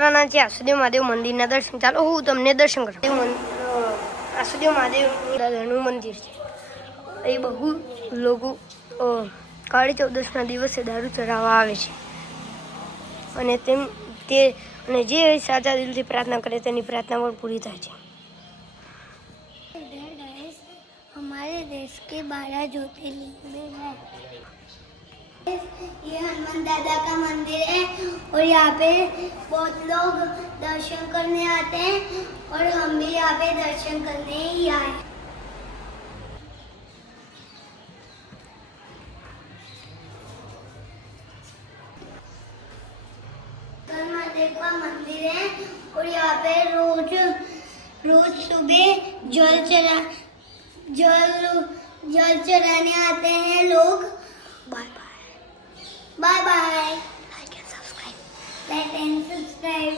કરવાના છે આસુદેવ મહાદેવ મંદિરના દર્શન. ચાલો હું તમને દર્શન કરાવું. આસુદેવ મહાદેવ દાદાનું મંદિર છે. એ બહુ લોકો કાળી ચૌદસના દિવસે દારૂ ચડાવવા આવે છે અને જે સાચા દિલથી પ્રાર્થના કરે તેની પ્રાર્થના પણ પૂરી થાય છે. हमारे देश के 12 ज्योतिर्लिंग में है. ये हनुमान दादा का मंदिर है और यहाँ पे बहुत लोग दर्शन करने आते हैं और हम भी यहाँ पे दर्शन करने ही आए. महादेव का मंदिर है और यहाँ पे रोज सुबह जल चढ़ाने आते हैं लोग. Bye bye. Like and subscribe.